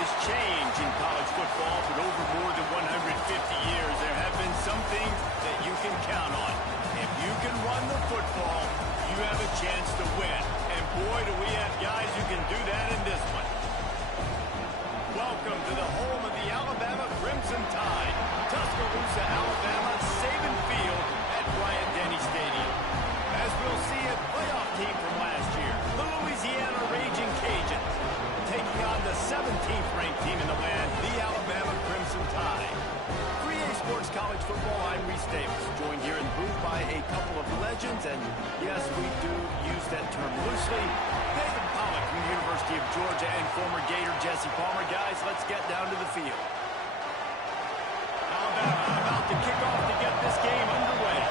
has changed in college football, but over more than 150 years, there have been some things that you can count on. If you can run the football, you have a chance to win. And boy, do we have guys who can do that in this one. Welcome to the home of the Alabama Crimson Tide, Tuscaloosa, Alabama, Saban Field at Bryant-Denny Stadium. As we'll see, a playoff team from last year, the Louisiana Raging Cajuns, taking on the 17th ranked team in the land, the Alabama Crimson Tide. 3A Sports College Football, I'm Reese Davis, joined here in the booth by a couple of legends, and yes, we do use that term loosely. Nathan Pollock from the University of Georgia and former Gator Jesse Palmer. Guys, let's get down to the field. Alabama about to kick off to get this game underway.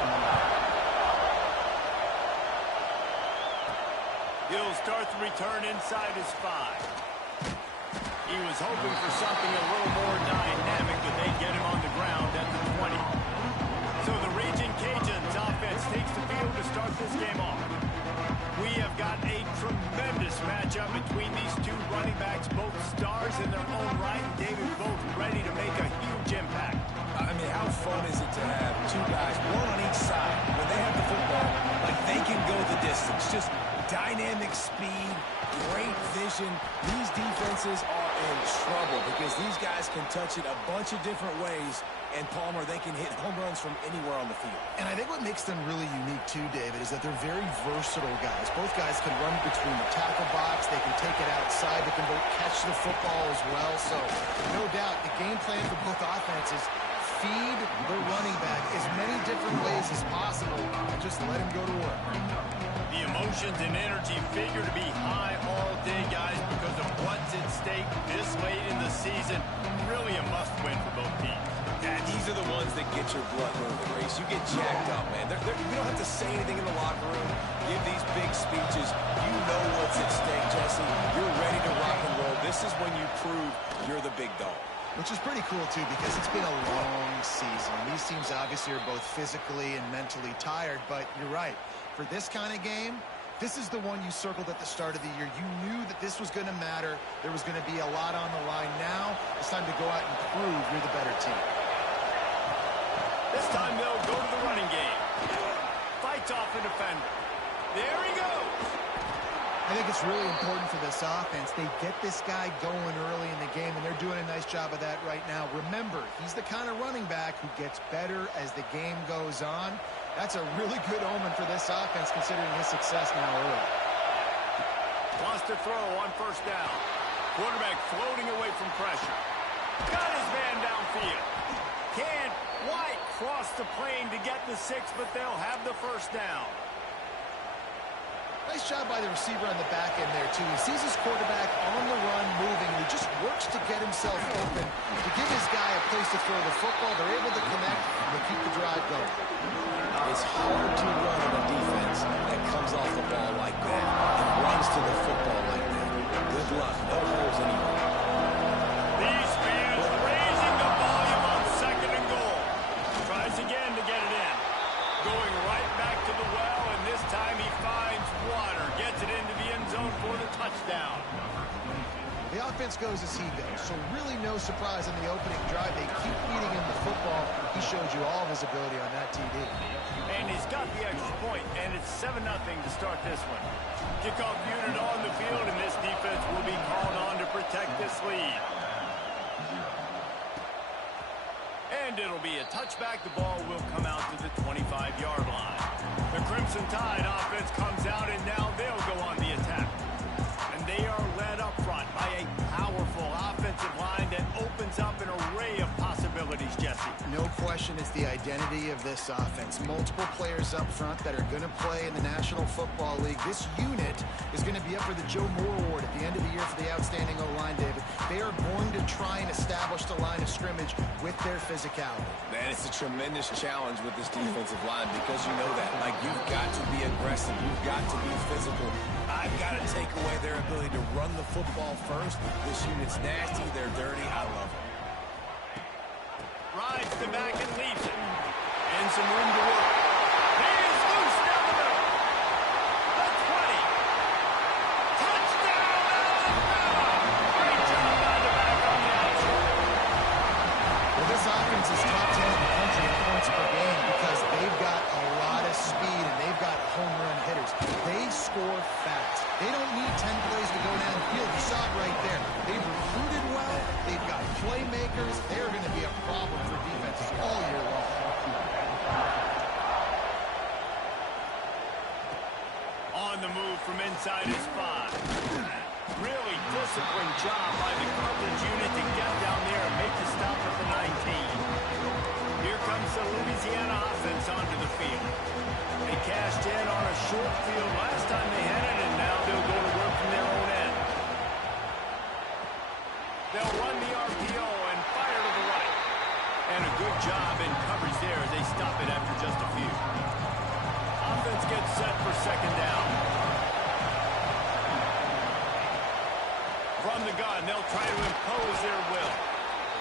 He'll start the return inside his 5. He was hoping for something a little more dynamic, but they get him on the ground at the 20. So the Raging Cajuns offense takes the field to start this game off. We have got a tremendous matchup between these two running backs, both stars in their own right. David, both ready to make a huge impact. I mean, how fun is it to have two guys, one on each side, when they have the football, like they can go the distance. Just dynamic speed, great vision. These defenses are in trouble because these guys can touch it a bunch of different ways. And Palmer, they can hit home runs from anywhere on the field. And I think what makes them really unique too, David, is that they're very versatile guys. Both guys can run between the tackle box. They can take it outside. They can both catch the football as well. So no doubt the game plan for both offenses, feed the running back as many different ways as possible and just let him go to work. The emotions and energy figure to be high all day, guys, because of what's at stake this late in the season. Really a must-win for both teams. Yeah, these are the ones that get your blood moving, Race. You get jacked up, man. You don't have to say anything in the locker room. Give these big speeches. You know what's at stake, Jesse. You're ready to rock and roll. This is when you prove you're the big dog. Which is pretty cool, too, because it's been a long season. These teams obviously are both physically and mentally tired, but you're right. For this kind of game, this is the one you circled at the start of the year. You knew that this was going to matter. There was going to be a lot on the line. Now it's time to go out and prove you're the better team. This time they'll go to the running game. Fights off the defender. There he goes. I think it's really important for this offense. They get this guy going early in the game, and they're doing a nice job of that right now. Remember, he's the kind of running back who gets better as the game goes on. That's a really good omen for this offense, considering his success now early. Wants to throw on first down. Quarterback floating away from pressure. Got his man downfield. Can't quite cross the plane to get the 6, but they'll have the first down. Nice job by the receiver on the back end there, too. He sees his quarterback on the run moving, and he just works to get himself open to give his guy a place to throw the football. They're able to connect, and they keep the drive going. It's hard to run on a defense that comes off the ball like that and runs to the football like that. Good luck. No holes anywhere. These fans raising the volume on 2nd and goal. Tries again to get it in. Going right back to the well, and this time he finds water. Gets it into the end zone for the touchdown. The offense goes as he goes, so really no surprise on the opening drive. They keep feeding him the football. He showed you all of his ability on that TD. And he's got the extra point, and it's 7-0 to start this one. Kickoff unit on the field, and this defense will be called on to protect this lead. And it'll be a touchback. The ball will come out to the 25-yard line. The Crimson Tide offense comes out, and now they'll go on the attack. And they are led up front by a powerful offensive line that opens up an array of possibilities, Jesse. No question it's the identity of this offense. Multiple players up front that are going to play in the National Football League. This unit is going to be up for the Joe Moore Award at the end of the year for the outstanding O-line, David. They are going to try and establish the line of scrimmage with their physicality. Man, it's a tremendous challenge with this defensive line because you know that. Like, you've got to be aggressive. You've got to be physical. I've got to take away their ability to run the football first. This unit's nasty. They're dirty. I love them. Rides the back and leaves it. And some room to work. He is loose down the middle. The 20. Touchdown, Alabama! Great job by the back for fast. They don't need 10 plays to go downfield. You saw it right there. They've recruited well. They've got playmakers. They're going to be a problem for defenses all year long. On the move from inside his 5. Really disciplined job by the Carthage unit to get down there and make the stop at the 19. Here comes the Louisiana offense onto the field. They cashed in on a short field last time they had it, and now they'll go to work from their own end. They'll run the RPO and fire to the right. And a good job in coverage there as they stop it after just a few. Offense gets set for second down. From the gun, they'll try to impose their will.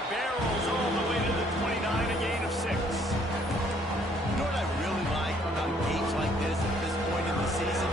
Barrels all the way to the 29, a gain of 6. You know what I really like about games like this at this point in the season?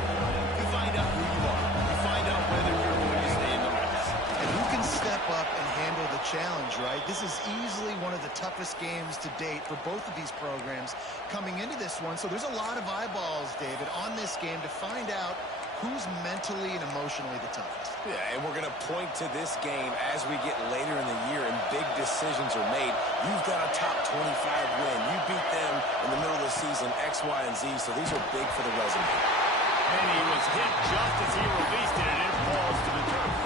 You find out who you are. You find out whether you're going to stay in the race. And who can step up and handle the challenge, right? This is easily one of the toughest games to date for both of these programs coming into this one. So there's a lot of eyeballs, David, on this game to find out who's mentally and emotionally the toughest. Yeah, and we're going to point to this game as we get later in the year and big decisions are made. You've got a top 25 win. You beat them in the middle of the season, X, Y, and Z, so these are big for the resume. And he was hit just as he released it, and it falls to the turf.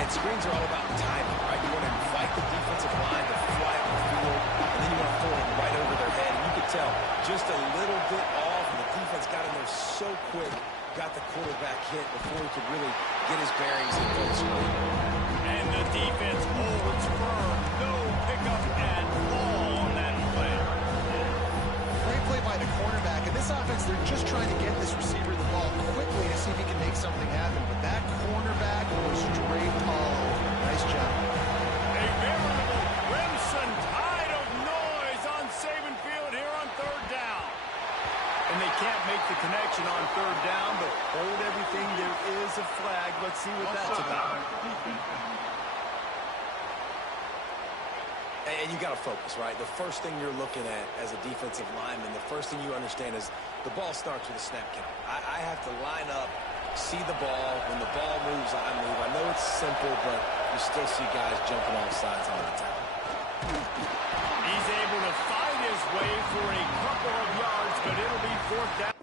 And screens are all about timing, right? You want to invite the defensive line to fly up the field, and then you want to throw it right over their head. And you could tell just a little bit off, and the defense got in there so quick, got the quarterback hit before he could really get his bearings and throw the screen. And the defense holds firm. No pickup at all on that play. Great play by the cornerback. And this offense, they're just trying to get this receiver the ball quickly to see if he can make something happen. But that cornerback was straight all over. Nice job. A veritable crimson tide of noise on Saban Field here on third down. And they can't make the connection on third down, but hold everything. There is a flag. Let's see what that's about. And you got to focus, right? The first thing you're looking at as a defensive lineman, the first thing you understand is the ball starts with a snap count. I have to line up, see the ball. When the ball moves, I move. I know it's simple, but you still see guys jumping off sides all the time. He's able to fight his way for a couple of yards, but it'll be fourth down.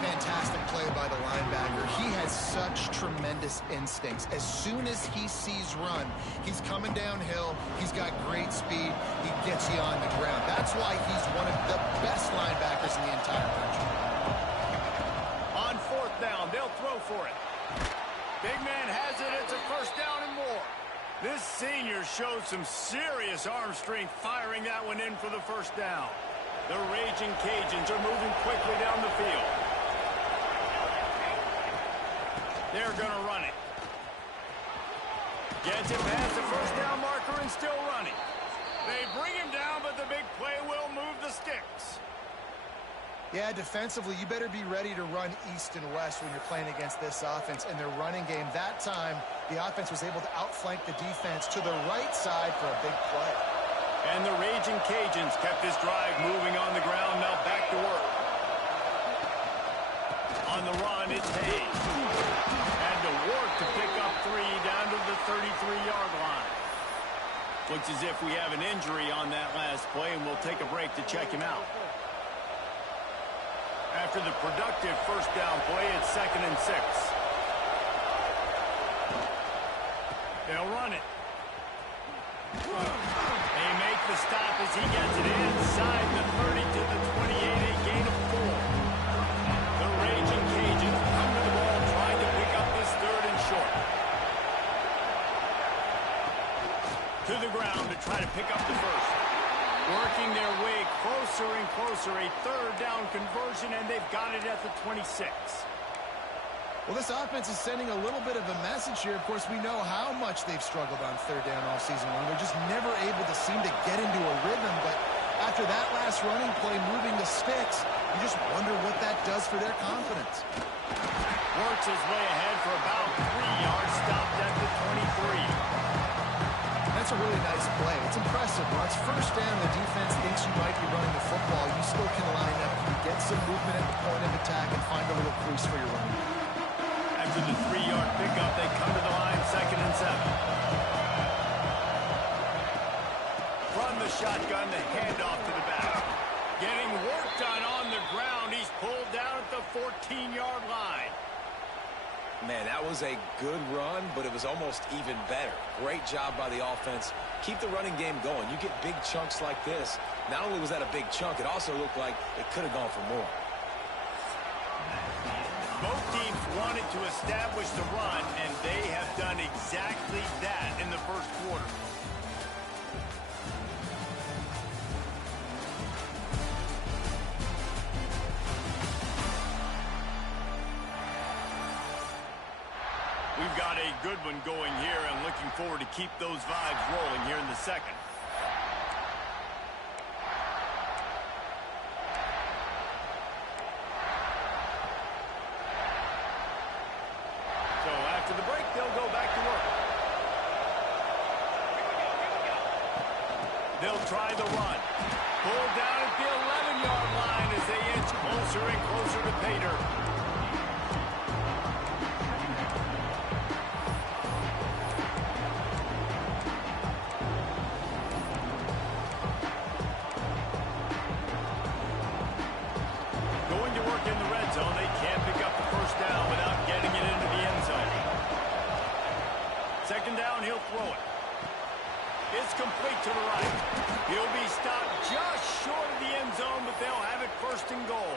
fantastic play by the linebacker. He has such tremendous instincts. As soon as he sees run, he's coming downhill. He's got great speed. He gets you on the ground. That's why he's one of the best linebackers in the entire country. On fourth down, they'll throw for it. Big man has it. It's a first down and more. This senior showed some serious arm strength firing that one in for the first down. The Raging Cajuns are moving quickly down the field. They're going to run it. Gets it past the first down marker and still running. They bring him down, but the big play will move the sticks. Yeah, defensively, you better be ready to run east and west when you're playing against this offense and their running game. That time, the offense was able to outflank the defense to the right side for a big play. And the Raging Cajuns kept this drive moving on the ground. Now back to work. On the run, it's Hayes. Had to work to pick up 3 down to the 33-yard line. Looks as if we have an injury on that last play, and we'll take a break to check him out. After the productive first down play, it's 2nd and 6. They'll run it. They make the stop as he gets it inside the 30 to the 28, a gain of 4. The Raging Cajuns come to the ball trying to pick up this 3rd and short. To the ground to try to pick up the first. Working their way closer and closer, a 3rd down conversion, and they've got it at the 26. Well, this offense is sending a little bit of a message here. Of course, we know how much they've struggled on 3rd down all season long. They're just never able to seem to get into a rhythm. But after that last running play moving the sticks, you just wonder what that does for their confidence. Works his way ahead for about 3 yards, stopped at the 23. That's a really nice play. It's impressive. When it's first down, the defense thinks you might be running the football. You still can line up. You get some movement at the point of attack and find a little crease for your running. After the 3-yard pickup, they come to the line, 2nd and 7. From the shotgun, the handoff to the back. Getting work done on the ground. He's pulled down at the 14-yard line. Man, that was a good run, but it was almost even better. Great job by the offense. Keep the running game going. You get big chunks like this. Not only was that a big chunk, it also looked like it could have gone for more. Both teams wanted to establish the run, and they have done exactly that in the first quarter. We've got a good one going here, and looking forward to keep those vibes rolling here in the second. So after the break, they'll go back to work. They'll try the run. Pulled down at the 11-yard line as they inch closer and closer to pay dirt. In the red zone, they can't pick up the first down without getting it into the end zone. 2nd down, he'll throw it. It's complete to the right. He'll be stopped just short of the end zone, but they'll have it 1st and goal.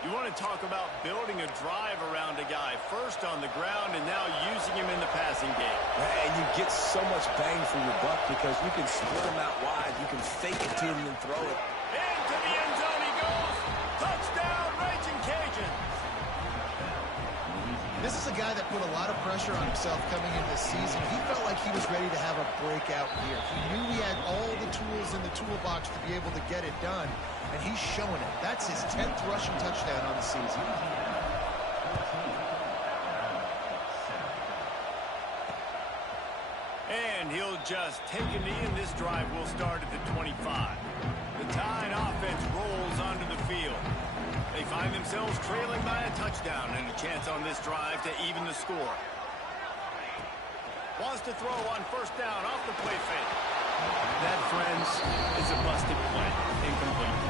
You want to talk about building a drive around a guy, first on the ground and now using him in the passing game. And you get so much bang for your buck because you can split him out wide. You can fake it to him and throw it. Into the end zone he goes. Touchdown, Raging Cajuns. This is a guy that put a lot of pressure on himself coming into this season. He felt like he was ready to have a breakout year. He knew he had all the tools in the toolbox to be able to get it done, and he's showing it. That's his 10th rushing touchdown on the season. And he'll just take a knee, and this drive will start at the 25. The Tide offense rolls onto the field. They find themselves trailing by a touchdown and a chance on this drive to even the score. Wants to throw on 1st down off the play fake. That, friends, is a busted play. Incomplete.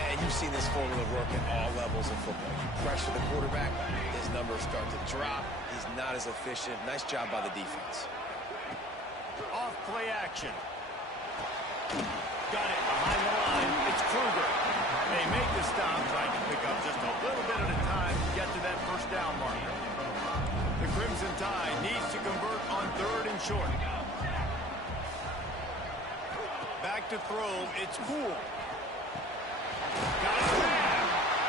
And You've seen this formula work at all levels of football. You pressure the quarterback, his numbers start to drop. He's not as efficient. Nice job by the defense. Off play action. Got it behind the line. It's Kruger. They make the stop, trying to pick up just a little bit at a time to get to that first down marker. The Crimson Tide needs to convert on 3rd and short. Back to throw. It's Cool. Got it.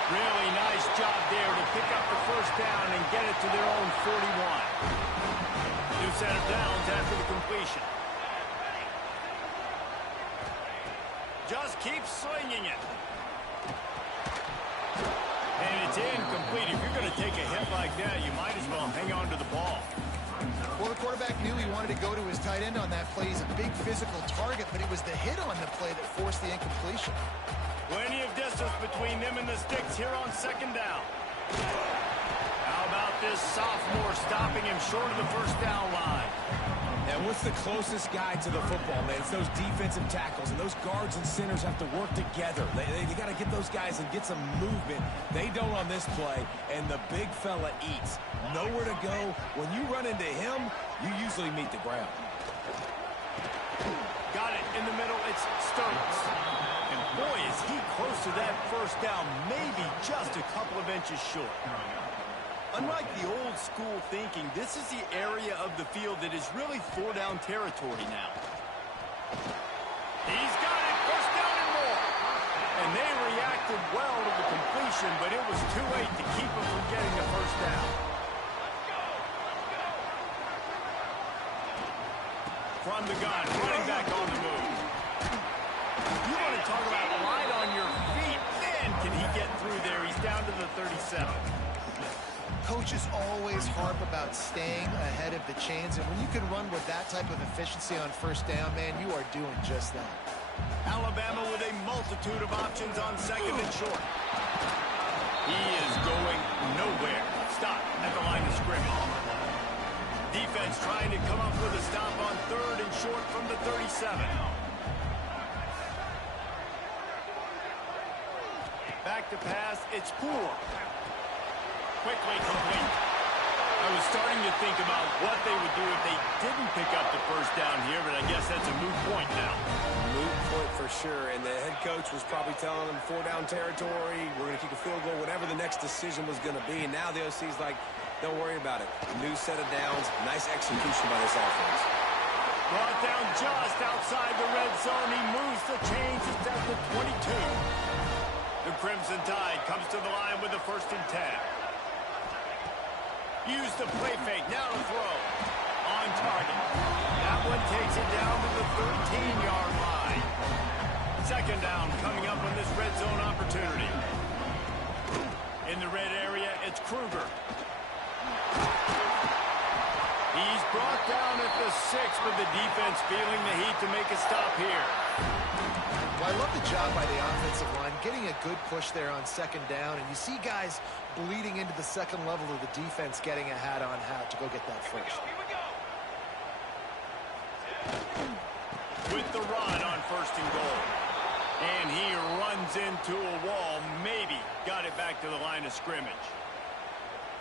Really nice job there to pick up the first down and get it to their own 41. New set of downs after the completion. Just keep swinging it. And it's incomplete. If you're going to take a hit like that, you might as well hang on to the ball. Well, the quarterback knew he wanted to go to his tight end on that play. He's a big physical target, but it was the hit on the play that forced the incompletion. Plenty of distance between them and the sticks here on 2nd down. How about this sophomore stopping him short of the first down line? And what's the closest guy to the football, man? It's those defensive tackles, and those guards and centers have to work together. They got to get those guys and get some movement. They don't on this play, and the big fella eats. Nowhere to go. When you run into him, you usually meet the ground. Got it in the middle. It's Stokes. And boy, is he close to that first down, maybe just a couple of inches short. Unlike the old school thinking, this is the area of the field that is really 4-down territory now. He's got it, first down and more. And they reacted well to the completion, but it was too late to keep him from getting the first down. From the gun, running back on the move. You want to talk about light on your feet. Man, can he get through there? He's down to the 37. Coaches always harp about staying ahead of the chains, and when you can run with that type of efficiency on first down, man, you are doing just that. Alabama with a multitude of options on 2nd and short. He is going nowhere. Stop at the line of scrimmage. Defense trying to come up with a stop on 3rd and short from the 37. Back to pass, it's Cool. Quickly complete. I was starting to think about what they would do if they didn't pick up the first down here, but I guess that's a moot point now. Moot point for sure, and the head coach was probably telling them 4-down territory, we're going to kick a field goal, whatever the next decision was going to be, and now the OC's like, don't worry about it. New set of downs, nice execution by this offense. Brought down just outside the red zone. He moves the chains. It's at the 22. The Crimson Tide comes to the line with the 1st and 10. Use the play fake, now to throw. On target. That one takes it down to the 13-yard line. 2nd down coming up on this red zone opportunity. In the red area, it's Kruger. He's brought down at the 6, but the defense feeling the heat to make a stop here. Well, I love the job by the offensive line, getting a good push there on 2nd down, and you see guys bleeding into the 2nd level of the defense getting a hat on hat to go get that first. With the run on 1st and goal. And he runs into a wall, maybe got it back to the line of scrimmage.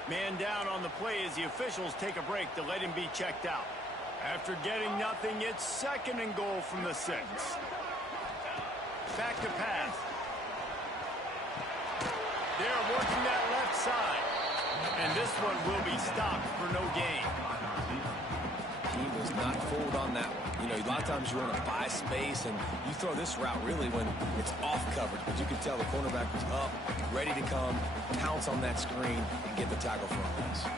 Man down on the play as the officials take a break to let him be checked out. After getting nothing, it's 2nd and goal from the 6. Back to pass. They're working that left side. And this one will be stopped for no gain. He was not fooled on that one. You know, a lot of times you want to buy space, and you throw this route really when it's off coverage. But you can tell the cornerback was up, ready to come, pounce on that screen, and get the tackle for a loss.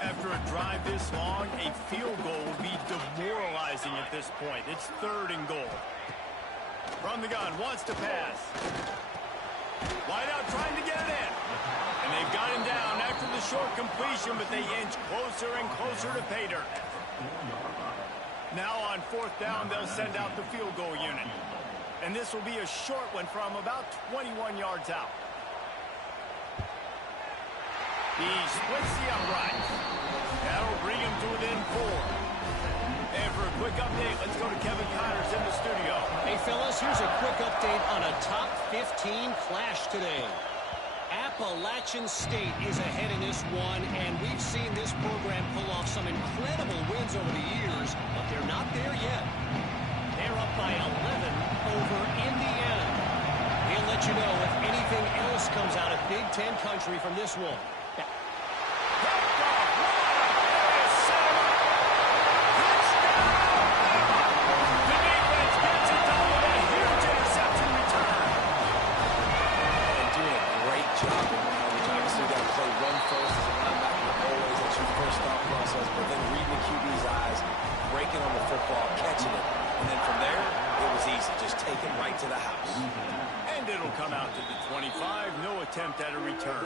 After a drive this long, a field goal would be demoralizing at this point. It's 3rd and goal. From the gun, wants to pass. Wide out trying to get it in. And they've got him down after the short completion, but they inch closer and closer to pay dirt. Now on 4th down, they'll send out the field goal unit. And this will be a short one from about 21 yards out. He splits the uprights. That'll bring him to within 4. And for a quick update, let's go to Kevin Connors in the studio. Hey, fellas, here's a quick update on a top 15 clash today. Appalachian State is ahead in this one, and we've seen this program pull off some incredible wins over the years, but they're not there yet. They're up by 11 over Indiana. He'll let you know if anything else comes out of Big Ten country from this one. But then reading the QB's eyes, breaking on the football, catching it. And then from there, it was easy. Just take it right to the house. And it'll come out to the 25. No attempt at a return.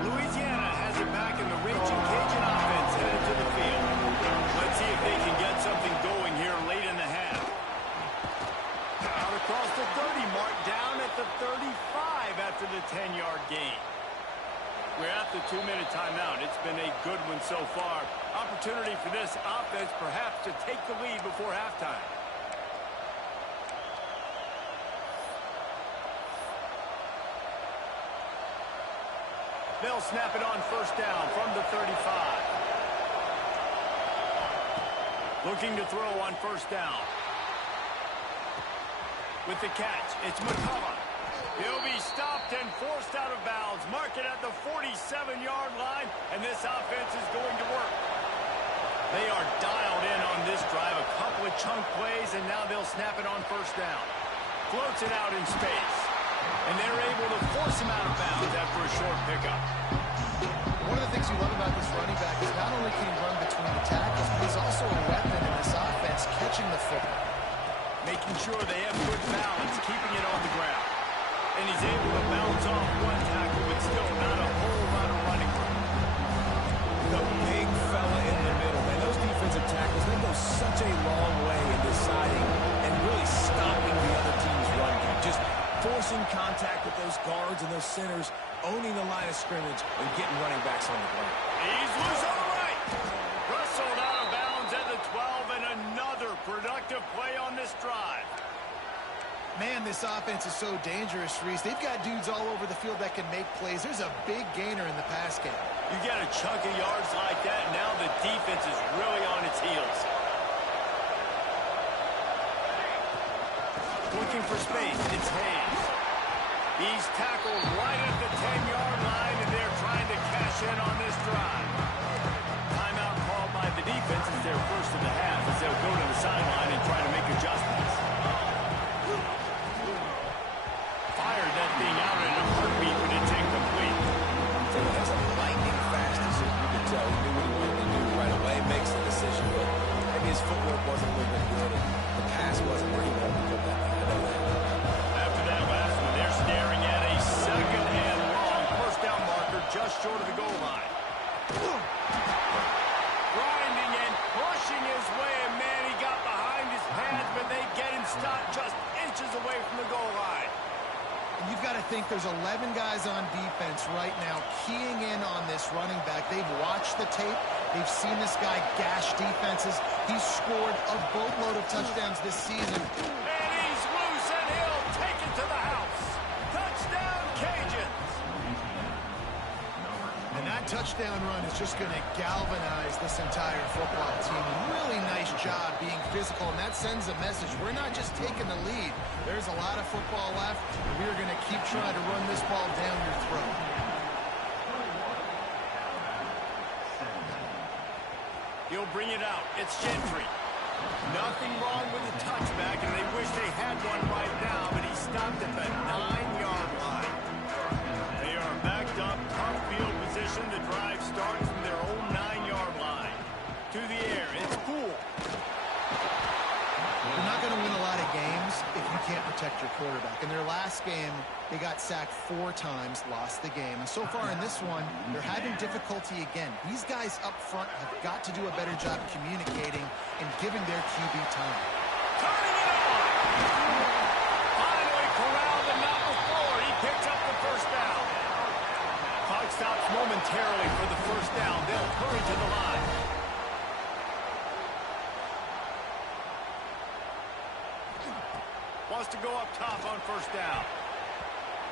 Louisiana has it back in the Raging Cajun offense headed to the field. Let's see if they can get something going here late in the half. Out across the 30 mark, down at the 35 after the 10-yard gain. We're at the 2-minute timeout. It's been a good one so far. Opportunity for this offense perhaps to take the lead before halftime. They'll snap it on first down from the 35. Looking to throw on first down. With the catch, it's McCullough. He'll be stopped and forced out of bounds. Mark it at the 47-yard line, and this offense is going to work. They are dialed in on this drive. A couple of chunk plays, and now they'll snap it on first down. Floats it out in space. And they're able to force him out of bounds after a short pickup. One of the things you love about this running back is not only can he run between the tackles, but he's also a weapon in this offense, catching the football. Making sure they have good balance, keeping it on the ground. And he's able to bounce off one tackle, but still not a whole lot of running room. The big fella in the middle, man. Those defensive tackles, they go such a long way in deciding and really stopping the other team's run game. Just forcing contact with those guards and those centers, owning the line of scrimmage, and getting running backs on the ground. He's loose on the right. Wrestled out of bounds at the 12, and another productive play on this drive. Man, this offense is so dangerous, Reese. They've got dudes all over the field that can make plays. There's a big gainer in the pass game. You get a chunk of yards like that, and now the defense is really on its heels. Looking for space, it's Hayes. He's tackled right at the 10-yard line, and they're trying to cash in on this drive. Timeout called by the defense is their first of the half as they'll go to the sideline and try to make adjustments. Fired that thing out in a heartbeat, but it's incomplete. That's a lightning fast decision. You can tell he knew what he wanted to do right away, makes the decision, but maybe his footwork wasn't a little bit good, and the pass wasn't where he wanted to put that. I know that. After that last one, they're staring at a second and long first down marker just short of the goal line. Grinding and pushing his way, and man, he got behind his pads, but they get him stopped just inches away from the goal line. You've got to think there's 11 guys on defense right now keying in on this running back. They've watched the tape. They've seen this guy gash defenses. He's scored a boatload of touchdowns this season. And he's loose, and he'll take it to the house. Touchdown, Cajuns. And that touchdown run is just going to galvanize this entire football team. Really nice job being physical, and that sends a message. We're not just taking the lead. There's a lot of football left, and we're going to keep trying to run this ball down your throat. He'll bring it out. It's Gentry. Nothing wrong with the touchback, and they wish they had one right now, but he stopped at the 9-yard line. They are backed up, tough field position. The drive starts from their own 9-yard line. To the air, it's Poole. You're not going to win a lot of games if you can't protect your quarterback. In their last game, they got sacked 4 times, lost the game. And so far in this one, they're having difficulty again. These guys up front have got to do a better job communicating and giving their QB time. Turning it on! Finally corralled, but not before. He picks up the first down. Clock stops momentarily for the first down. They'll hurry to the line. to go up top on first down.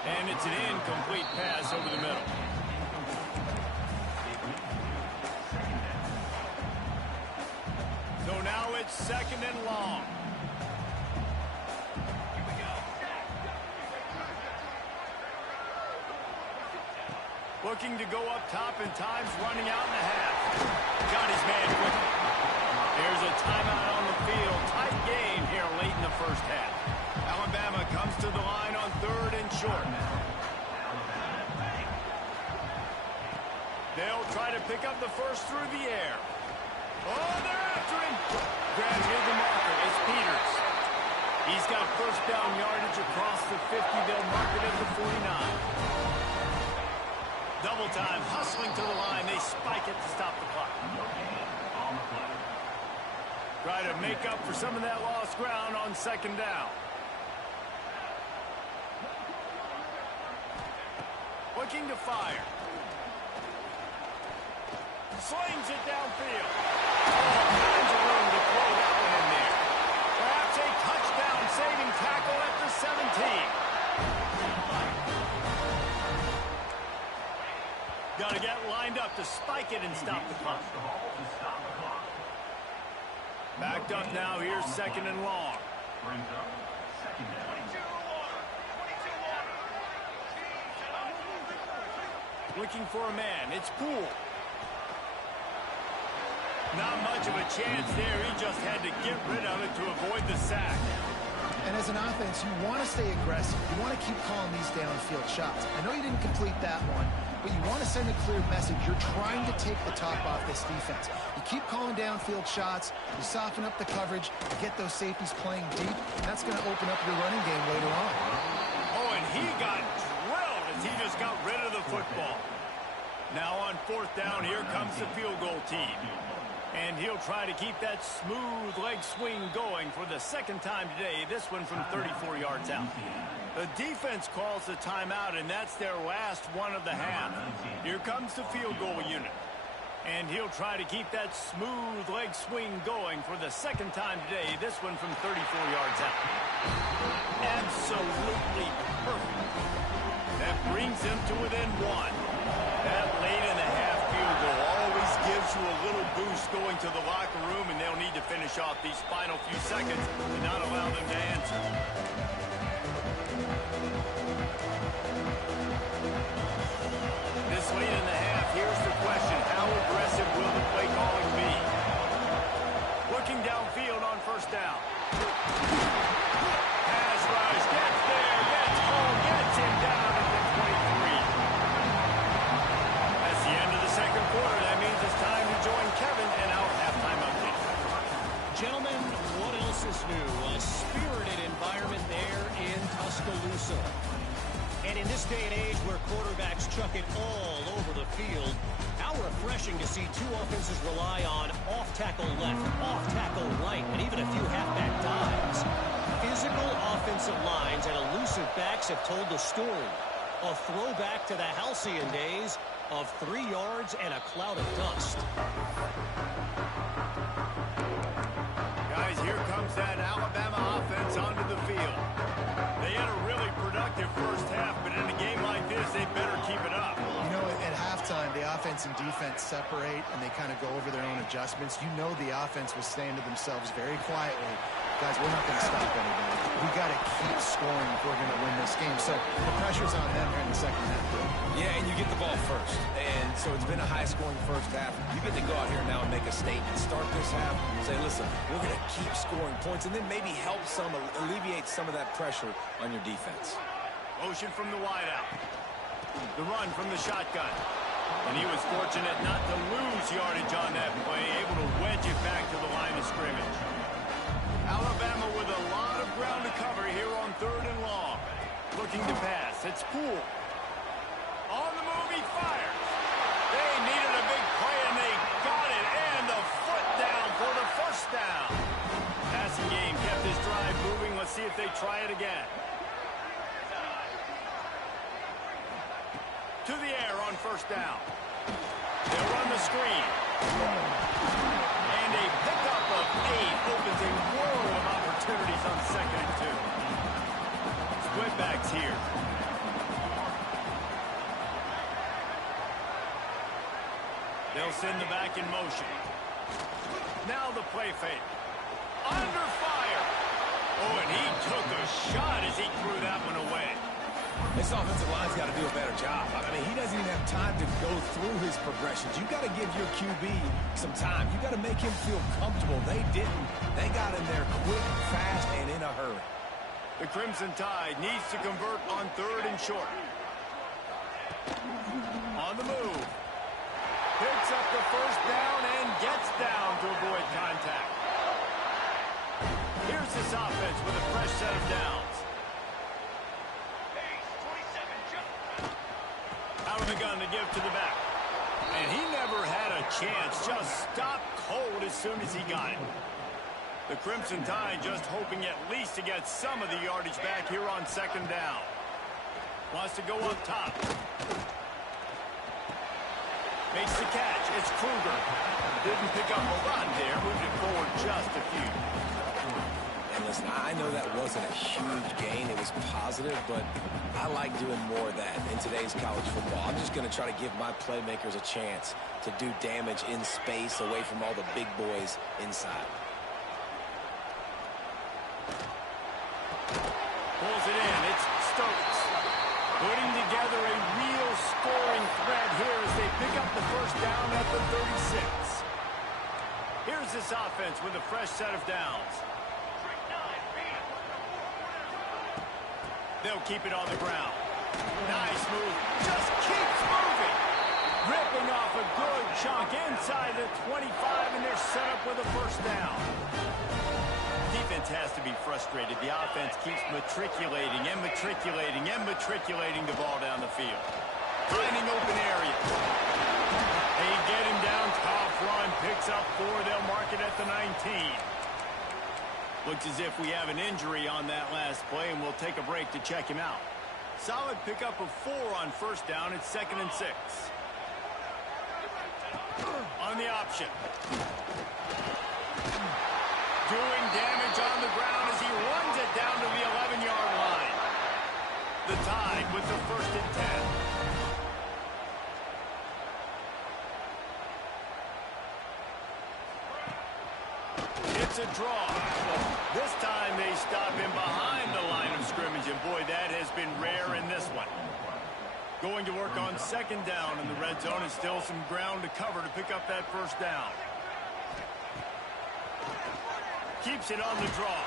And it's an incomplete pass over the middle. So now it's 2nd and long. Looking to go up top, and time's running out in the half. Got his man quickly. There's a timeout on the field. Tight game here late in the first half. Alabama comes to the line on 3rd and short. They'll try to pick up the first through the air. Oh, they're after him. Grabs near the marker. It's Peters. He's got first down yardage across the 50. They'll mark it at the 49. Double time, hustling to the line. They spike it to stop the clock. Try to make up for some of that lost ground on 2nd down. Looking to fire. Slings it downfield. All kinds of room to throw that one in there. Perhaps a touchdown-saving tackle at the 17. Got to get lined up to spike it and stop the clock. Backed up now. Here's 2nd and long. Looking for a man. It's Poole. Not much of a chance there. He just had to get rid of it to avoid the sack. And as an offense, you want to stay aggressive. You want to keep calling these downfield shots. I know you didn't complete that one, but you want to send a clear message. You're trying to take the top off this defense. You keep calling downfield shots. You soften up the coverage. You get those safeties playing deep. And that's going to open up your running game later on. Oh, and he got drilled as he just got rid of the football. Now on 4th down, here comes the field goal team. And he'll try to keep that smooth leg swing going for the 2nd time today, this one from 34 yards out. The defense calls the timeout, and that's their last one of the half. Here comes the field goal unit. And he'll try to keep that smooth leg swing going for the 2nd time today, this one from 34 yards out. Absolutely perfect. That brings them to within 1. That late in the half field goal always gives you a little boost going to the locker room, and they'll need to finish off these final few seconds to not allow them to answer. This late in the half, here's the question: how aggressive will the play calling be? Looking downfield on 1st down. Pass rush, gets there, gets home, gets him down at the 23. That's the end of the 2nd quarter. That means it's time to join Kevin and our halftime update. Gentlemen, what else is new? A spirited environment there in Tuscaloosa. And in this day and age where quarterbacks chuck it all over the field, how refreshing to see two offenses rely on off-tackle left, off-tackle right, and even a few halfback dives. Physical offensive lines and elusive backs have told the story. A throwback to the halcyon days of 3 yards and a cloud of dust. Guys, here comes that Alabama offense onto the field. They had a really productive first half, but in a game like this, they better keep it up. You know, at halftime, the offense and defense separate, and they kind of go over their own adjustments. You know the offense was saying to themselves very quietly, guys, we're not going to stop anybody. We got to keep scoring if we're going to win this game. So the pressure's on them here in the 2nd half. Yeah, and you get the ball first. And so it's been a high-scoring first half. You get to go out here now and make a statement. Start this half, say, listen, we're going to keep scoring points, and then maybe help alleviate some of that pressure on your defense. Motion from the wideout. The run from the shotgun. And he was fortunate not to lose yardage on that play, able to wedge it back to the line of scrimmage. Alabama with a lot of ground to cover here on 3rd and long. Looking to pass. It's Poole. On the move, he fires. They needed a big play, and they got it. And the foot down for the 1st down. Passing game kept his drive moving. Let's see if they try it again. To the air on 1st down. They'll run the screen. And a pickup of 8 opens a world of opportunities on 2nd and 2. They'll send the back in motion. Now the play fake. Under fire. Oh, and he took a shot as he threw that one away. This offensive line's got to do a better job. I mean, he doesn't even have time to go through his progressions. You got to give your QB some time. You got to make him feel comfortable. They didn't. They got him there quick, fast, and in a hurry. The Crimson Tide needs to convert on 3rd and short. On the move. Picks up the first down and gets down to avoid contact. Here's this offense with a fresh set of downs. Out of the gun to give to the back. And he never had a chance. Just stopped cold as soon as he got it. The Crimson Tide just hoping at least to get some of the yardage back here on 2nd down. Wants to go up top. Makes the catch. It's Kruger. Didn't pick up a lot there. Moved it forward just a few. And listen, I know that wasn't a huge gain. It was positive, but I like doing more of that in today's college football. I'm just going to try to give my playmakers a chance to do damage in space away from all the big boys inside. Pulls it in. It's Stokes. Putting together a real scoring threat here as they pick up the first down at the 36. Here's this offense with a fresh set of downs. They'll keep it on the ground. Nice move. Just keeps moving. Ripping off a good chunk inside the 25, and they're set up with a first down. Defense has to be frustrated. The offense keeps matriculating and matriculating and matriculating the ball down the field. Finding open areas. They get him down. Tough run. Picks up 4. They'll mark it at the 19. Looks as if we have an injury on that last play, and we'll take a break to check him out. Solid pickup of 4 on first down. It's 2nd and 6. On the option. Doing damage on the ground as he runs it down to the 11-yard line. The Tide with the 1st and 10. It's a draw. This time they stop him behind the line of scrimmage, and boy, that has been rare in this one. Going to work on 2nd down in the red zone, and still some ground to cover to pick up that first down. Keeps it on the draw.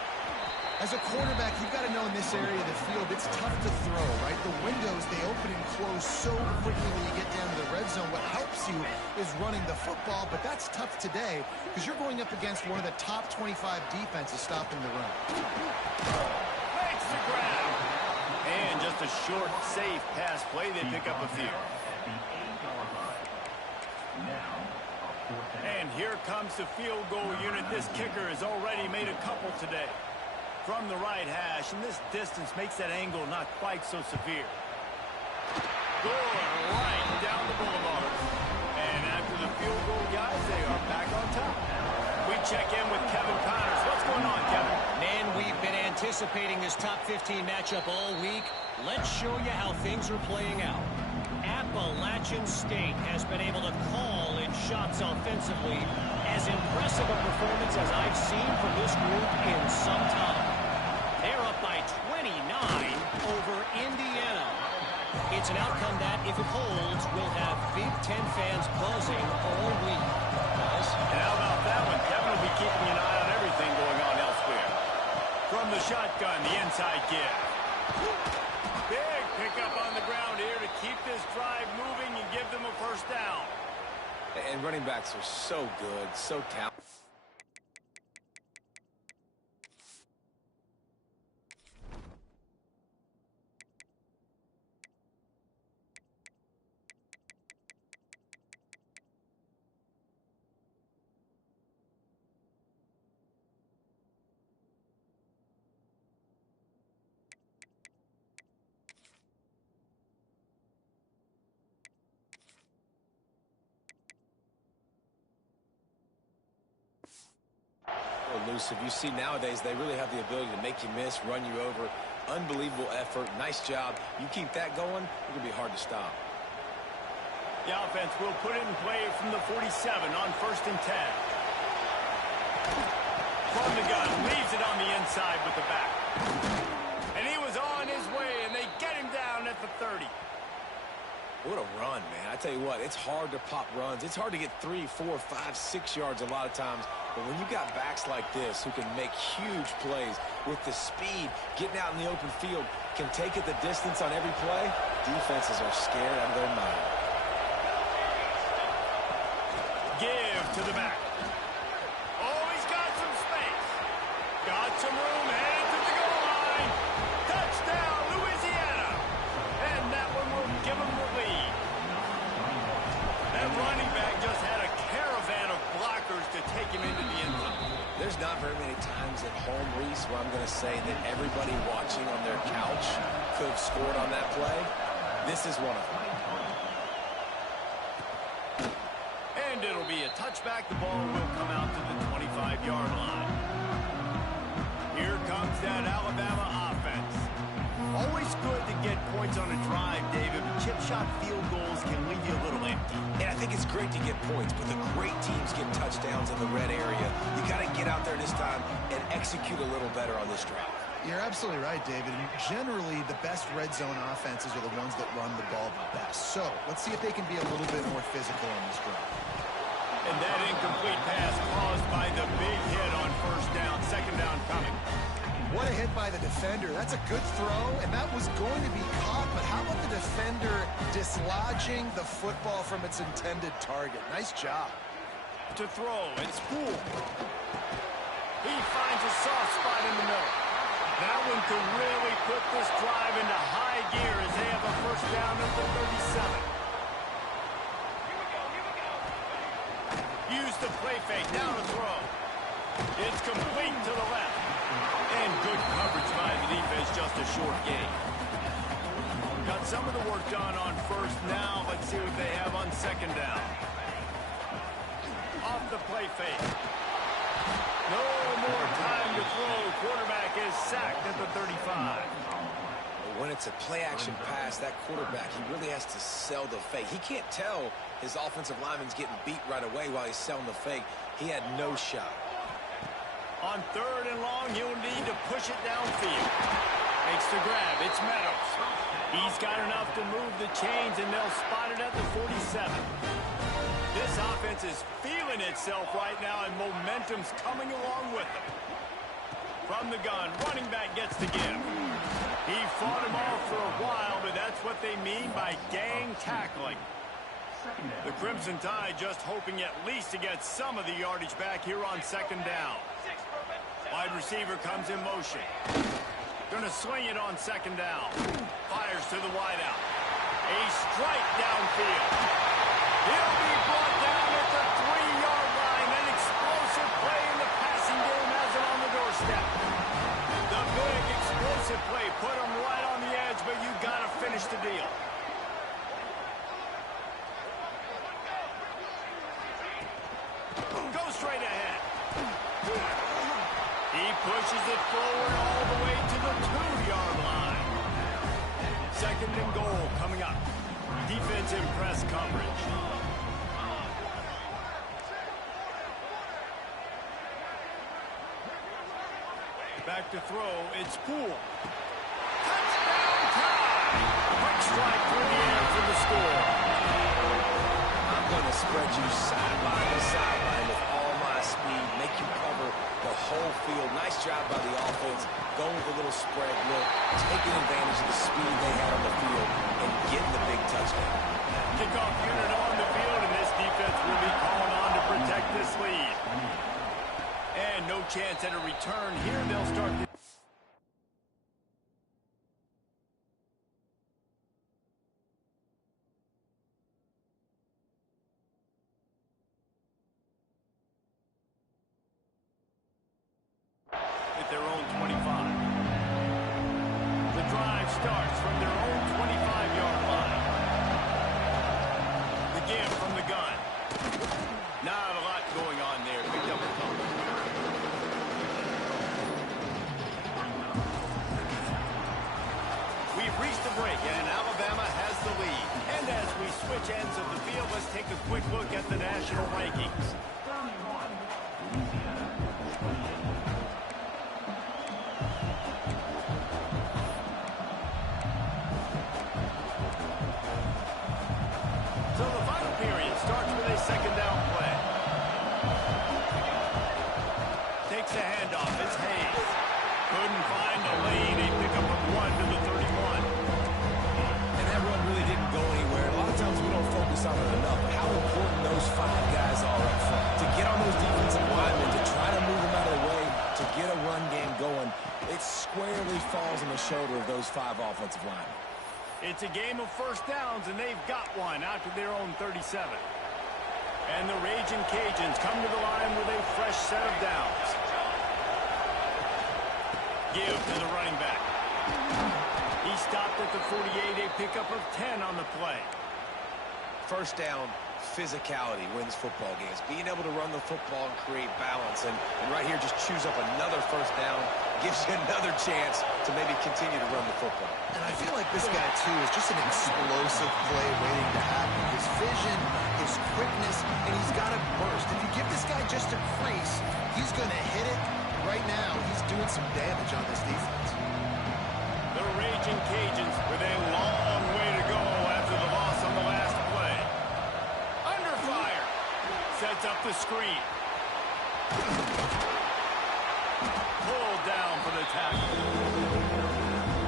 As a quarterback, you've got to know in this area of the field, it's tough to throw, right? The windows, they open and close so quickly when you get down to the red zone. What helps you is running the football, but that's tough today because you're going up against one of the top 25 defenses stopping the run. Makes the grab. And just a short, safe pass play. They pick up a few. And here comes the field goal unit. This kicker has already made a couple today. From the right hash, and this distance makes that angle not quite so severe. Going right down the boulevard. And after the field goal, guys, they are back on top. We check in with Kevin Connors. What's going on, Kevin? Man, we've been anticipating this top 15 matchup all week. Let's show you how things are playing out. Appalachian State has been able to call its shots offensively. As impressive a performance as I've seen from this group in some time. They're up by 29 over Indiana. It's an outcome that, if it holds, will have Big Ten fans buzzing all week. Guys? And how about that one? Kevin will be keeping an eye on everything going on elsewhere. From the shotgun, the inside give. Big pickup on the ground here to keep this drive moving and give them a first down. And running backs are so good, so talented. Elusive. You see nowadays they really have the ability to make you miss, run you over. Unbelievable effort. Nice job. You keep that going, it's going to be hard to stop. The offense will put it in play from the 47 on 1st and 10. From the gun, leaves it on the inside with the back. And he was on his way, and they get him down at the 30. What a run, man. I tell you what, it's hard to pop runs. It's hard to get 3, 4, 5, 6 yards a lot of times. But when you got backs like this who can make huge plays with the speed, getting out in the open field, can take it the distance on every play, defenses are scared out of their mind. Give to the back. Oh, he's got some space. Got some room, headed to the goal line. Touchdown, Louisiana. And that one will give him the lead. That running back just had a caravan of blockers to take him into the end zone. There's not very many times at home, Reese, where I'm going to say that everybody watching on their couch could have scored on that play. This is one of them. And it'll be a touchback. The ball will come out to the 25-yard line. Here comes that Alabama offense. Always good to get points on a drive, David, but chip shot field goals can leave you a little empty. And I think it's great to get points, but the great teams get touchdowns in the red area. You got to get out there this time and execute a little better on this drive. You're absolutely right, David. And generally, the best red zone offenses are the ones that run the ball the best. So let's see if they can be a little bit more physical on this drive. And that incomplete pass caused by the big hit on 1st down. 2nd down coming. What a hit by the defender. That's a good throw, and that was going to be caught. But how about the defender dislodging the football from its intended target? Nice job. To throw, it's Poole. He finds a soft spot in the middle. That one could really put this drive into high gear as they have a 1st down at the 37. Use the play fake, down to throw. It's complete to the left. And good coverage by the defense, just a short gain. Got some of the work done on 1st. Now let's see what they have on 2nd down. Off the play fake. No more time to throw. Quarterback is sacked at the 35. When it's a play-action pass, that quarterback, he really has to sell the fake. He can't tell his offensive lineman's getting beat right away while he's selling the fake. He had no shot. On 3rd and long, he'll need to push it downfield. Makes the grab. It's Meadows. He's got enough to move the chains, and they'll spot it at the 47. This offense is feeling itself right now, and momentum's coming along with them. From the gun, running back gets to give. He fought him off for a while, but that's what they mean by gang tackling. The Crimson Tide just hoping at least to get some of the yardage back here on 2nd down. Wide receiver comes in motion. Gonna swing it on 2nd down. Fires to the wideout. A strike downfield. He'll be brought down at the 3-yard line. An explosive play in the passing game has it on the doorstep. The big explosive play put him right on the edge, but you gotta finish the deal. Go straight ahead. He pushes it forward all the way to the 2-yard line. 2nd and goal coming up. Defense in press coverage. Back to throw, it's Poole. Touchdown tie! Quick strike through the air for the score. I'm going to spread you sideline to sideline with all my speed, make you cover the whole field. Nice job by the offense, going with a little spread look, taking advantage of the speed they had on the field, and getting the big touchdown. Kickoff unit on the field, and this defense will be calling on to protect this lead. And no chance at a return here. They'll start the at their own 25. The drive starts from their own 25-yard line. The give from the gun. Not a lot going on there. Picked up a couple. each ends of the field. Let's take a quick look at the national rankings. So the final period starts with a second down play. Takes the handoff. It's Hayes. Couldn't find a lane. A pickup of 1 to the 31. And that run really didn't go anywhere. A lot of times we don't focus on it enough, but how important those 5 guys are up front. To get on those defensive linemen, to try to move them out of the way, to get a run game going, it squarely falls on the shoulder of those 5 offensive linemen. It's a game of first downs, and they've got one out to their own 37. And the Raging Cajuns come to the line with a fresh set of downs. Give to the running back. He stopped at the 48, a pickup of 10 on the play. First down, physicality wins football games. Being able to run the football and create balance. And right here, just choose up another first down. Gives you another chance to maybe continue to run the football. And I feel like this guy, too, is just an explosive play waiting to happen. His vision, his quickness, and he's got a burst. If you give this guy just a crease, he's going to hit it. Right now, he's doing some damage on this defense. The Raging Cajuns with a long way to go after the loss on the last play. Under fire. Sets up the screen. Pulled down for the tackle.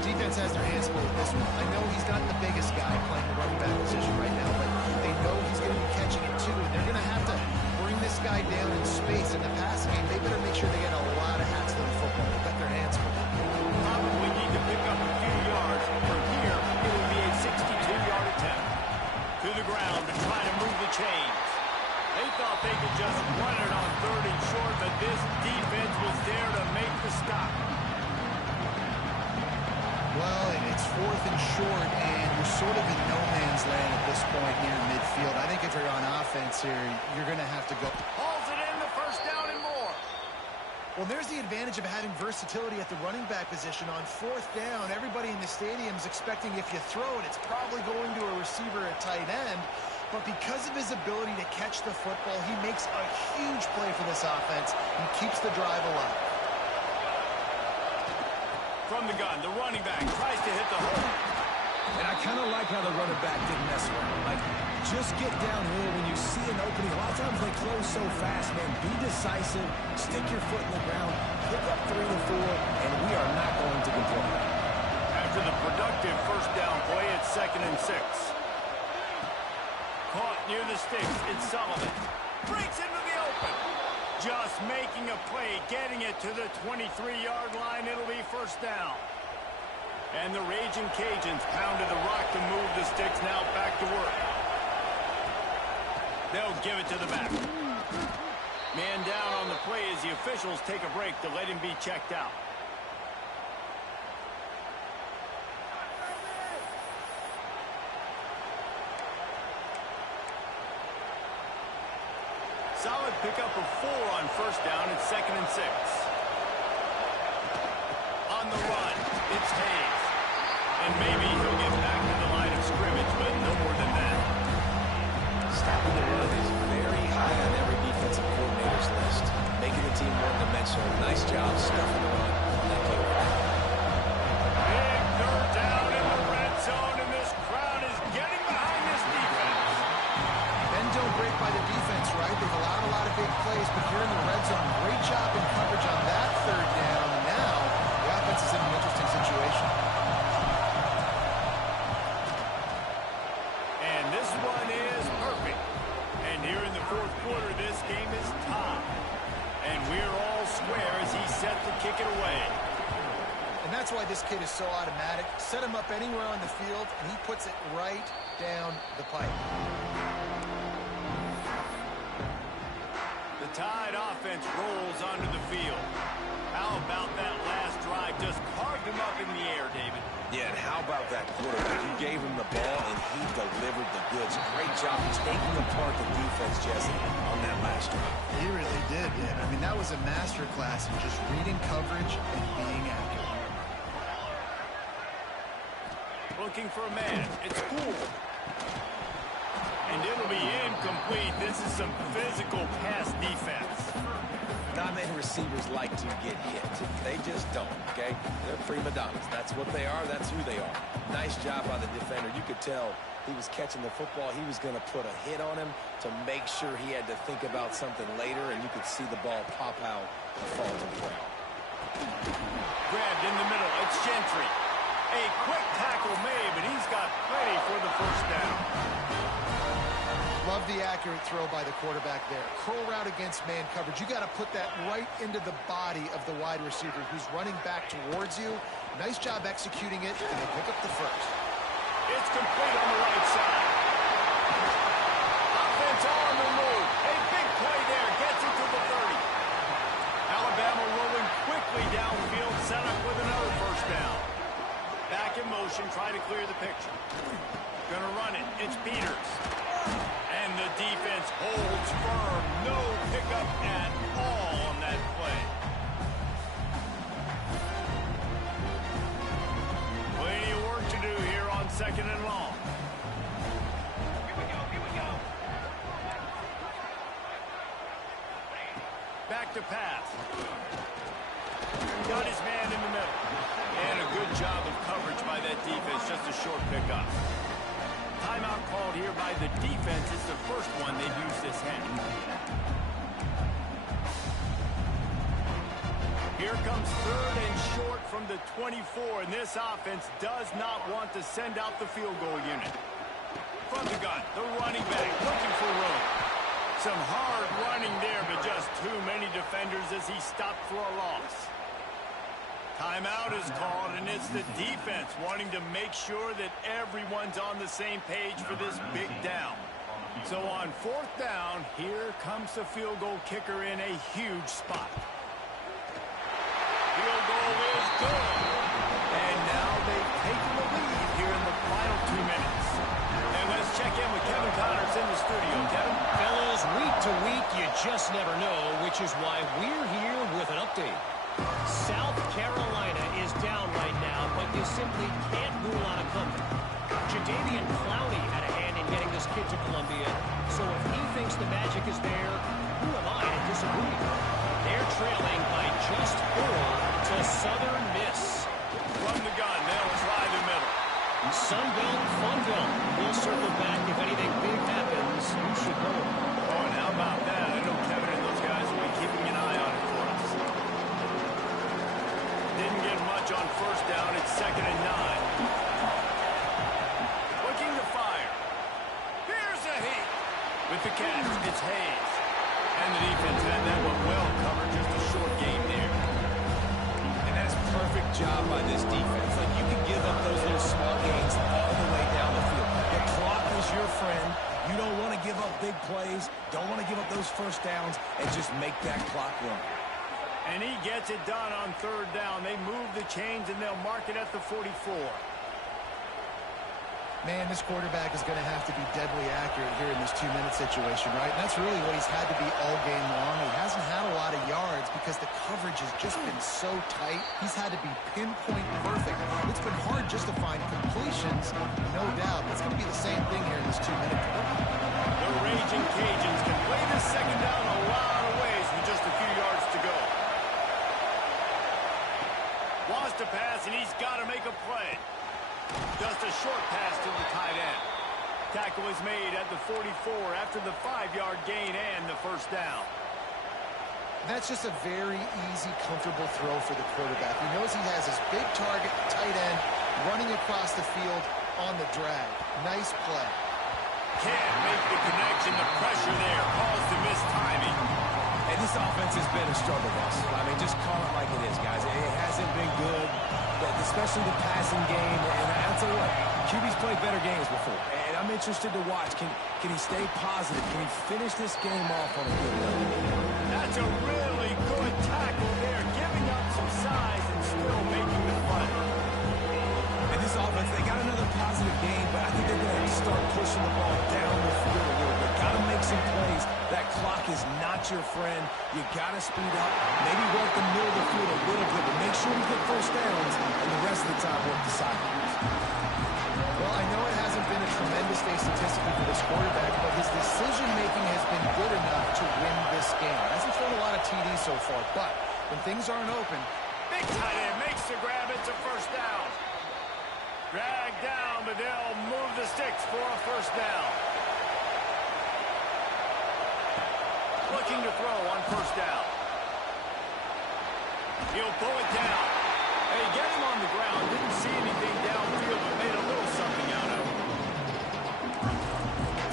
Defense has their hands full with this one. I know he's not the biggest guy playing the running back position right now, but they know he's going to be catching it too, and they're going to have to bring this guy down in space in the passing game. They better make sure they get a lot of hats to the football. They've got their hands full. Probably need to pick up a few yards. From here, it will be a 62-yard attempt. To the ground to try to move the chains. They thought they could just run it on 3rd and short, but this defense was there to make the stop. Well, it's 4th and short, and you're sort of in no man's land at this point near midfield. I think if you're on offense here, you're going to have to go. Hauls it in, the first down and more. Well, there's the advantage of having versatility at the running back position. On 4th down, everybody in the stadium is expecting if you throw it, it's probably going to a receiver at tight end. But because of his ability to catch the football, he makes a huge play for this offense and keeps the drive alive. From the gun, the running back tries to hit the hole. And I kind of like how the running back didn't mess around. Like, just get downhill when you see an opening. A lot of times they close so fast, man. Be decisive, stick your foot in the ground, pick up 3 to 4, and we are not going to complain. After the productive first down play, it's 2nd and 6. Caught near the sticks, it's Sullivan. Breaks into the open. Just making a play, getting it to the 23-yard line. It'll be first down. And the Raging Cajuns pounded the rock to move the sticks. Now back to work. They'll give it to the back. Man down on the play as the officials take a break to let him be checked out. Solid pickup of 4 on first down. It's 2nd and 6. On the run, it's Hayes. And maybe he'll get back to the line of scrimmage, but no more than that. Stopping the run is very high on every defensive coordinator's list. Making the team one-dimensional. Nice job stuffing the run on that play. Big third down in the red zone, and this crowd is getting behind this defense. Bend don't break by the defense, right? They've allowed a lot of big plays, but here in the red zone, great job in coverage on that 3rd down. Now, the offense is in an interesting situation. And this one is perfect. And here in the 4th quarter, this game is tied. And we're all square as he's set to kick it away. And that's why this kid is so automatic. Set him up anywhere on the field, and he puts it right down the pipe. The Tide offense rolls onto the field. How about that last drive? Just carved him up in the air, David. Yeah, and how about that quarterback? You gave him the ball, and he delivered the goods. Great job taking apart the defense, Jesse, on that last drive. He really did, yeah. I mean, that was a masterclass in just reading coverage and being accurate. Looking for a man. It's Poole. And it'll be incomplete. This is some physical pass defense. Not many receivers like to get hit. They just don't, okay? They're prima donnas. That's what they are. That's who they are. Nice job by the defender. You could tell he was catching the football. He was going to put a hit on him to make sure he had to think about something later, and you could see the ball pop out and fall to the ground. Grabbed in the middle. It's Gentry. A quick tackle made, but he's got plenty for the first down. Love the accurate throw by the quarterback there. Curl route against man coverage. You got to put that right into the body of the wide receiver who's running back towards you. Nice job executing it, and they pick up the first. It's complete on the right side. Offense on the move. A big play there. Gets it to the 30. Alabama rolling quickly downfield. Set up with another first down. Back in motion. Try to clear the picture. Gonna run it. It's Peters. And the defense holds firm. No pickup at all on that play. Plenty of work to do here on second and long. Here we go. Back to pass. Got his man in the middle. And a good job of coverage by that defense. Just a short pickup. Timeout called here by the defense. It's the first one they've used this half. Here comes third and short from the 24, and this offense does not want to send out the field goal unit. From the gun, the running back looking for room. Some hard running there, but just too many defenders as he stopped for a loss. Timeout is called, and it's the defense wanting to make sure that everyone's on the same page for this big down. So on fourth down, here comes the field goal kicker in a huge spot. Field goal is good. And now they've taken the lead here in the final 2 minutes. And let's check in with Kevin Connors in the studio. Kevin? Fellas, week to week, you just never know, which is why we're here with an update. South Carolina is down right now, but you simply can't rule out a comeback. Jadeveon Clowney had a hand in getting this kid to Columbia, so if he thinks the magic is there, who am I to disagree? They're trailing by just 4 to Southern Miss. From the gun, they'll try the middle. Sunbelt, Funbelt. We'll circle back if anything big happens. You should know. Oh, and how about that? I know Kevin and those guys will be keeping an eye on it for us. Didn't get much on first down. It's second and 9. Looking to fire. Here's a heat. With the catch, it's Hayes. And the defense had that one well covered. Just a short game there. And that's a perfect job by this defense. Like, you can give up those little small gains all the way down the field. The clock is your friend. You don't want to give up big plays. Don't want to give up those first downs and just make that clock run. And he gets it done on third down. They move the chains, and they'll mark it at the 44. Man, this quarterback is going to have to be deadly accurate here in this 2-minute situation, right? And that's really what he's had to be all game long. He hasn't had a lot of yards because the coverage has just been so tight. He's had to be pinpoint perfect. It's been hard just to find completions, no doubt. It's going to be the same thing here in this 2-minute period. The Raging Cajuns can play this second down a lot of ways with just a few yards to go. Wants to pass, and he's got to make a play. Just a short pass to the tight end. Tackle is made at the 44 after the 5-yard gain and the first down. That's just a very easy, comfortable throw for the quarterback. He knows he has his big target, tight end, running across the field on the drag. Nice play. Can't make the connection. The pressure there calls the missed timing. And this offense has been a struggle bus. I mean, just call it like it is, guys. It hasn't been good, but especially the passing game. And I'll tell you what, QB's played better games before. And I'm interested to watch. Can he stay positive? Can he finish this game off on a good note? That's a really good tackle there, giving up some size and still making the play. And this offense, they got another positive game, but I think they're going to start pushing the ball down the field a little bit. Got to make some plays. That clock is not your friend. You got to speed up. Maybe work the middle of the field a little bit, but make sure you get first downs, and the rest of the time work the sidelines. Well, I know it hasn't been a tremendous day statistically for this quarterback, but his decision-making has been good enough to win this game. Hasn't thrown a lot of TDs so far, but when things aren't open, Big tight end makes the grab. It's a first down. Drag down, but they'll move the sticks for a first down. Looking to throw on first down. He'll pull it down. Hey, get him on the ground. Didn't see anything downfield, but made a little something out of it.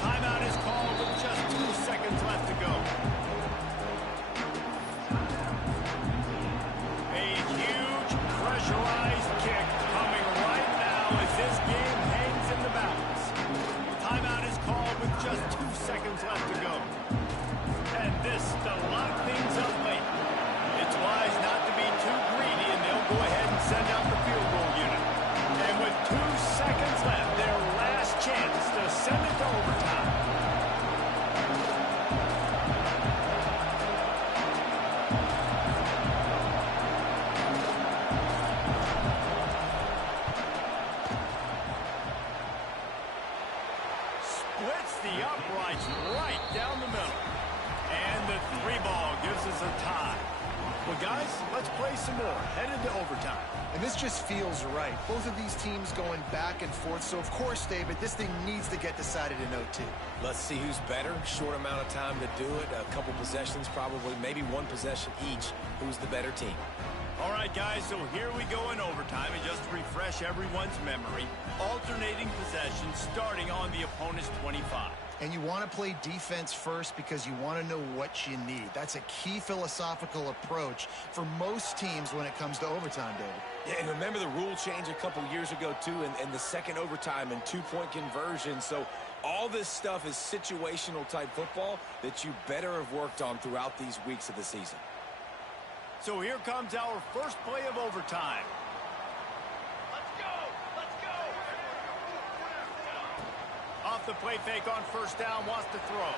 Timeout is called with just 2 seconds left to go. A huge pressurized kick coming right now as this game hangs in the balance. Timeout is called with just 2 seconds left to go. And this to lock things up late. It's wise not to be too greedy, and they'll go ahead and send out the field goal unit. And with 2 seconds left, their last chance to send it to overtime. Splits the uprights right down the middle. And the 3 ball gives us a tie. Well, guys, let's play some more. Headed to overtime. and this just feels right. Both of these teams going back and forth, so of course, David, this thing needs to get decided in OT. Let's see who's better. Short amount of time to do it. A couple possessions, probably, maybe one possession each. Who's the better team? All right, guys, so here we go in overtime. And just to refresh everyone's memory, alternating possessions starting on the opponent's 25. And you want to play defense first because you want to know what you need. That's a key philosophical approach for most teams when it comes to overtime, David. Yeah, and remember the rule change a couple years ago, too, and the second overtime and two-point conversion. So all this stuff is situational type football that you better have worked on throughout these weeks of the season. So here comes our first play of overtime. Off the play fake on first down, wants to throw.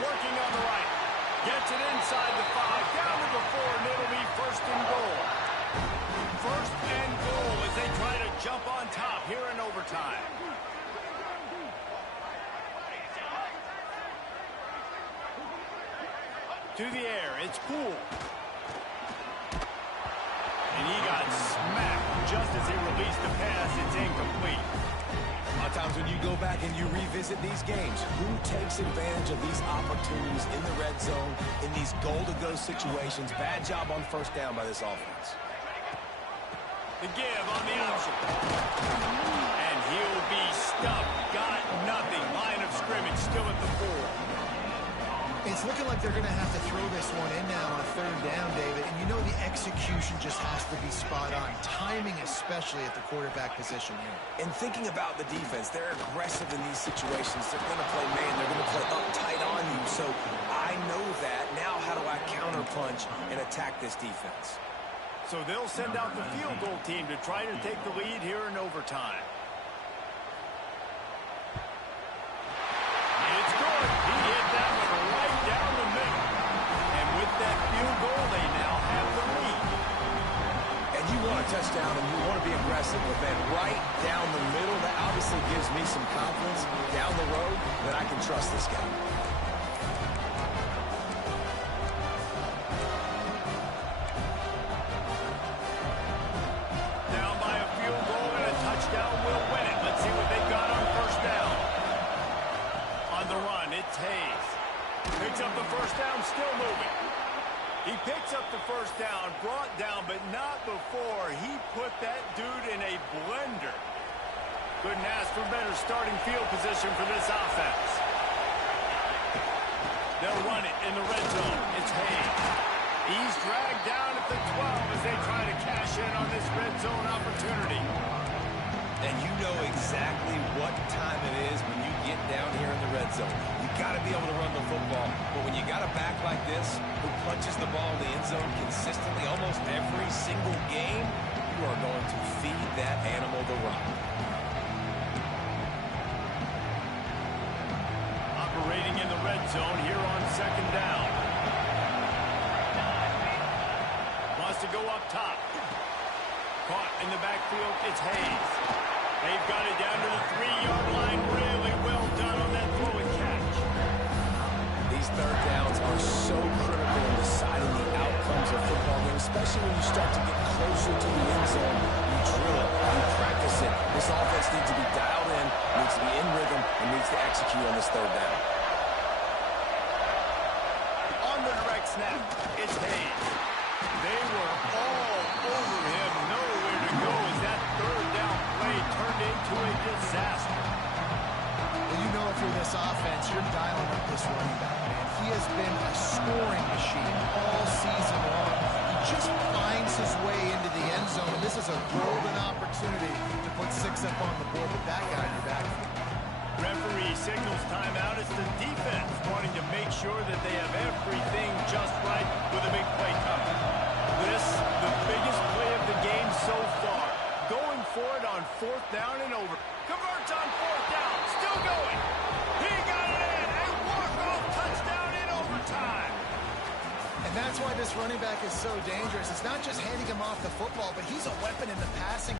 Working on the right. Gets it inside the 5, down to the 4, and it'll be first and goal. First and goal as they try to jump on top here in overtime. To the air, it's Cool. And he got smacked just as he released the pass. It's incomplete. A lot of times when you go back and you revisit these games, who takes advantage of these opportunities in the red zone, in these goal-to-go situations? Bad job on first down by this offense. The give on the option. And he'll be stuffed. Got nothing. Line of scrimmage still at the 4. It's looking like they're going to have to throw this one in now on third down, David. And you know the execution just has to be spot on. Timing especially at the quarterback position here. And thinking about the defense, they're aggressive in these situations. They're going to play man. They're going to play uptight on you. So I know that. Now how do I counterpunch and attack this defense? So they'll send out the field goal team to try to take the lead here in overtime. It's good. He hit that one right down the middle. And with that field goal, they now have the lead. And you want a touchdown and you want to be aggressive, but then right down the middle, that obviously gives me some confidence down the road that I can trust this guy. Down by a field goal and a touchdown will win it. Let's see what they've got on first down. On the run, it's Hayes. Picks up the first down, still moving. He picks up the first down, brought down, but not before he put that dude in a blender. Couldn't ask for better starting field position for this offense. They'll run it in the red zone. It's Hayes. He's dragged down at the 12 as they try to cash in on this red zone opportunity. And you know exactly what time it is when you get down here in the red zone. You got to be able to run the football. But when you got a back like this who punches the ball in the end zone consistently almost every single game, you are going to feed that animal the rock. Operating in the red zone here on second down. Wants to go up top. Caught in the backfield, it's Hayes. They've got it down to the 3-yard line. Really well done on that throw and catch. These third downs are so critical in deciding the outcomes of football games, especially when you start to get closer to the end zone. You drill it, you practice it. This offense needs to be dialed in, needs to be in rhythm, and needs to execute on this third down. On the direct snap, it's Hayes. They were all over him. Nowhere to go as that third down play turned into a disaster. Well, you know if you're this offense, you're dialing up this running back, man. He has been a scoring machine all season long. He just finds his way into the end zone, and this is a golden opportunity to put 6 up on the board with that guy in your backfield. Referee signals timeout. It's the defense wanting to make sure that they have everything just right with a big play coming. This, the biggest play of the game so far. Going for it on 4th down and over. Converts on 4th down. Still going. He got it in. A walk-off touchdown in overtime. And that's why this running back is so dangerous. It's not just handing him off the football, but he's a weapon in the passing